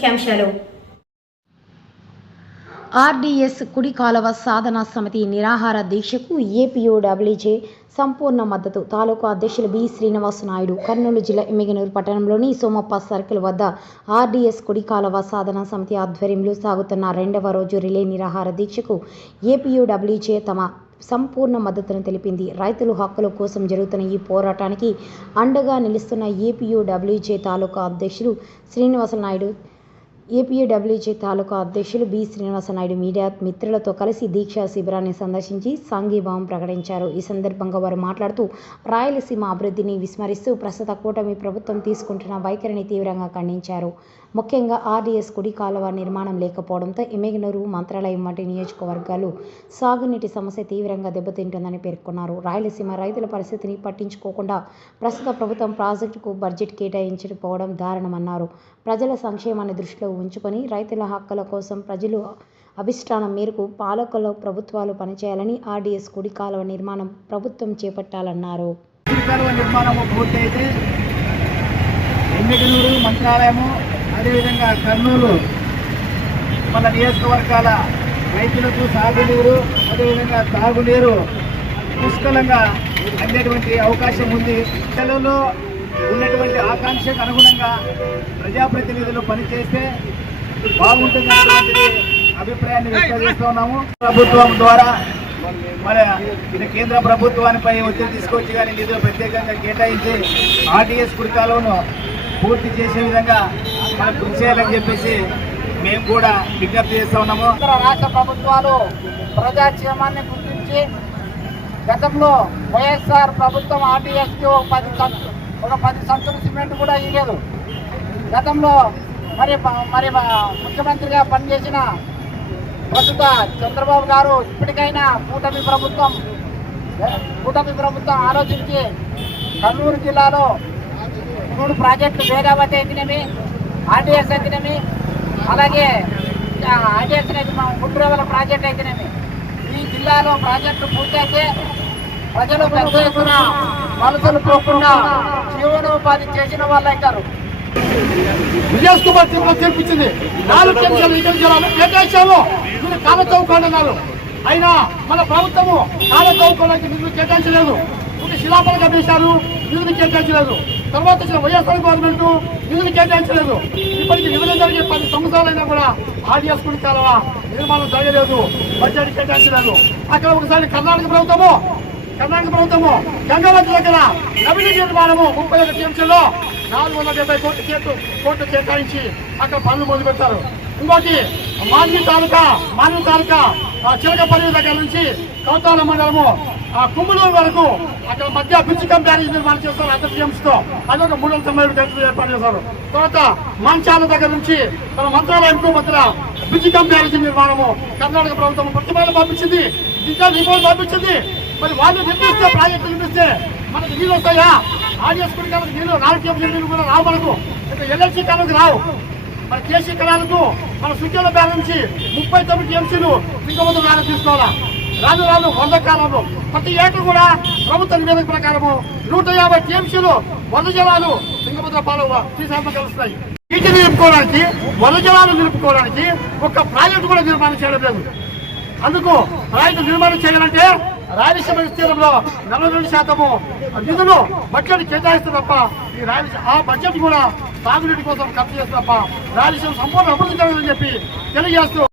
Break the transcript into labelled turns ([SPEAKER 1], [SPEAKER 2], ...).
[SPEAKER 1] ముఖ్యాంశాలు.
[SPEAKER 2] ఆర్డీఎస్ కుడి కాలువ సాధన సమితి నిరాహార దీక్షకు ఏపీఓడబ్ల్యూజే సంపూర్ణ మద్దతు. తాలూకా అధ్యక్షులు బి. శ్రీనివాస నాయుడు కర్నూలు జిల్లా ఎమ్మిగనూరు పట్టణంలోని సోమప్ప సర్కిల్ వద్ద ఆర్డీఎస్ కుడి కాలువ సాధన సమితి ఆధ్వర్యంలో సాగుతున్న రెండవ రోజు రిలే నిరాహార దీక్షకు ఏపీయూడబ్ల్యూజే తమ సంపూర్ణ మద్దతును తెలిపింది. రైతుల హక్కుల కోసం జరుగుతున్న ఈ పోరాటానికి అండగా నిలుస్తున్న ఏపీయూడబ్ల్యూజే తాలూకా అధ్యక్షులు శ్రీనివాస నాయుడు ఏపీడబ్ల్యూజే తాలూకా అధ్యక్షులు బి శ్రీనివాసనాయుడు మీడియా మిత్రులతో కలిసి దీక్షా శిబిరాన్ని సందర్శించి సంఘీభావం ప్రకటించారు. ఈ సందర్భంగా వారు మాట్లాడుతూ రాయలసీమ అభివృద్ధిని విస్మరిస్తూ ప్రస్తుత కూటమి ప్రభుత్వం తీసుకుంటున్న వైఖరిని తీవ్రంగా ఖండించారు. ముఖ్యంగా ఆర్డీఎస్ కుడి కాలువ నిర్మాణం లేకపోవడంతో ఎమ్మెగనూరు మంత్రాలయం వంటి నియోజకవర్గాలు సాగునీటి సమస్య తీవ్రంగా దెబ్బతింటుందని పేర్కొన్నారు. రాయలసీమ రైతుల పరిస్థితిని పట్టించుకోకుండా ప్రస్తుత ప్రభుత్వం ప్రాజెక్టుకు బడ్జెట్ కేటాయించకపోవడం దారుణమన్నారు. ప్రజల సంక్షేమాన్ని దృష్టిలో ఉంచుకొని రైతుల హక్కుల కోసం ప్రజలు అభిష్టానం మేరకు పాలకుల ప్రభుత్వాలు పనిచేయాలని ఆర్డీఎస్ కుడి కాలువ నిర్మాణం ప్రభుత్వం చేపట్టాలన్నారు.
[SPEAKER 3] కుడి కాలువ నిర్మాణము పూర్తయితే ఎమ్మిగనూరు మంత్రాలయము అదేవిధంగా కర్నూలు మన నియోజకవర్గాల రైతులకు సాగునీరు అదేవిధంగా తాగునీరు పుష్కలంగా అందేటువంటి అవకాశం ఉంది. సెలవులో ఉన్నటువంటి ఆకాంక్షకు అనుగుణంగా ప్రజాప్రతినిధులు పనిచేస్తే బాగుంటుందనేటువంటిది అభిప్రాయాన్ని వ్యక్తం చేస్తున్నాము ప్రభుత్వం ద్వారా మన ఇది కేంద్ర ప్రభుత్వానిపై ఒత్తిడి తీసుకొచ్చి కానీ నిధులు ప్రత్యేకంగా కేటాయించి ఆర్టీఎస్ కుడికాలను పూర్తి చేసే విధంగా మనం కృషి చేయాలని చెప్పేసి మేము కూడా విజ్ఞప్తి చేస్తా ఉన్నాము. రాష్ట్ర ప్రభుత్వాలు ప్రజాక్షేమాన్ని గుర్తించి గతంలో వైఎస్ఆర్ ప్రభుత్వం ఆర్టీఎస్కి పది ఒక పది సంచుల సిమెంట్ కూడా ఇవ్వలేదు గతంలో మరి మరి ముఖ్యమంత్రిగా పనిచేసిన ప్రస్తుత చంద్రబాబు గారు ఇప్పటికైనా కూటమి ప్రభుత్వం కూటమి ప్రభుత్వం ఆలోచించి కర్నూలు జిల్లాలో మూడు ప్రాజెక్టులు వేదావతి అయితేనేమి ఆర్టీఎస్ అయితేనేమి అలాగే ఆర్టీఎస్ అయితే మా గుండ్రేవల ప్రాజెక్ట్ అయితేనేమి. ఈ జిల్లాలో ప్రాజెక్టు పూర్తయితే ప్రజలు పెద్ద ఎత్తున వలసలు పోకుండా జీవనోపాధి చేసిన వాళ్ళు అవుతారు
[SPEAKER 4] విజయ్ కుమార్ తీర్పు తీర్పిచ్చింది నాలుగు కేంద్రాలు ఈ కేటాయించాము మీరు కాలచౌకాండన్నారు అయినా మన ప్రభుత్వము కాల నిధులు కేటాయించలేదు. ఒక శిలాపలకం వేశారు. నిధులు కేటాయించలేదు. తర్వాత వచ్చిన వైఎస్ఆర్ గవర్నమెంట్ నిధులు కేటాయించలేదు. ఇప్పటికి నిధులు జరిగే పది సంవత్సరాలైనా కూడా ఆర్డీఎస్ కూడా చాలా నిర్మాణం జరగలేదు. బడ్జెట్ కేటాయించలేదు. అక్కడ ఒకసారి కర్ణాటక ప్రభుత్వము కర్ణాటక ప్రభుత్వము గంగావతి దగ్గర అభివృద్ధి నిర్మాణము ముప్పై ఐదు టీఎంసీలో నాలుగు వందల డెబ్బై కోట్ల చేతు కోట్లు కేటాయించి అక్కడ పనులు మొదలు పెట్టారు. ఇంకోటి మాన్వి తాలూకా మాన్వి తాలూకా చిలకపల్లి దగ్గర నుంచి కౌతాల మండలము ఆ వరకు అక్కడ మధ్య పిచ్చికం బ్యారేజ్ నిర్మాణం చేస్తారు అద్దె టీఎంస్తో. అదొక మూడు వందల తొంభై ఏడు గంటలు ఏర్పాటు చేశారు. తర్వాత మంచాల దగ్గర నుంచి మన మంత్రాలయంకు మధ్య పిచ్చికం బ్యారేజ్ నిర్మాణము కర్ణాటక ప్రభుత్వం ప్రతిపాదన పంపించింది. ఇంకా రిపోర్ట్ పంపించింది. మరి వాళ్ళు నిర్మిస్తే ప్రాజెక్టు నిర్మిస్తే మనకు నీళ్ళు వస్తాయా? ఆర్డిఎస్ కుడి కాలకు నీళ్ళు రాజకీయ నీళ్ళు కూడా రావు మనకు. ఇక ఎల్ఎల్సీ కాలకు రావు. మన కేసీ కళాలకు మన సుఖ్యాల బ్యాగ్ ముప్పై తొమ్మిది ఎంసీలు సింగముద్ర నాలుగు తీసుకోవాలా? రాను రాను వంద కాలంలో ప్రతి ఏటా కూడా ప్రభుత్వ నివేదిక ప్రకారము నూట యాభై టీఎంసీలు వంద జలాలు సింగభద్ర పాలు శ్రీశాంతం కలుస్తాయి. నీటిని నిలుపుకోవడానికి వంద జలాలు నిలుపుకోవడానికి ఒక్క ప్రాజెక్టు కూడా నిర్మాణం చేయడం లేదు. అందుకు ప్రాజెక్టు నిర్మాణం చేయాలంటే రాయలసీమ విస్తీర్ణంలో నలభై రెండు శాతము నిధులు బడ్జెట్ కేటాయిస్తే తప్ప ఈ రాయలసీమ ఆ బడ్జెట్ కూడా సాగునీటి కోసం ఖర్చు చేస్తే తప్ప రాయలసీమ సంపూర్ణ అభివృద్ధి జరగదని చెప్పి తెలియజేస్తూ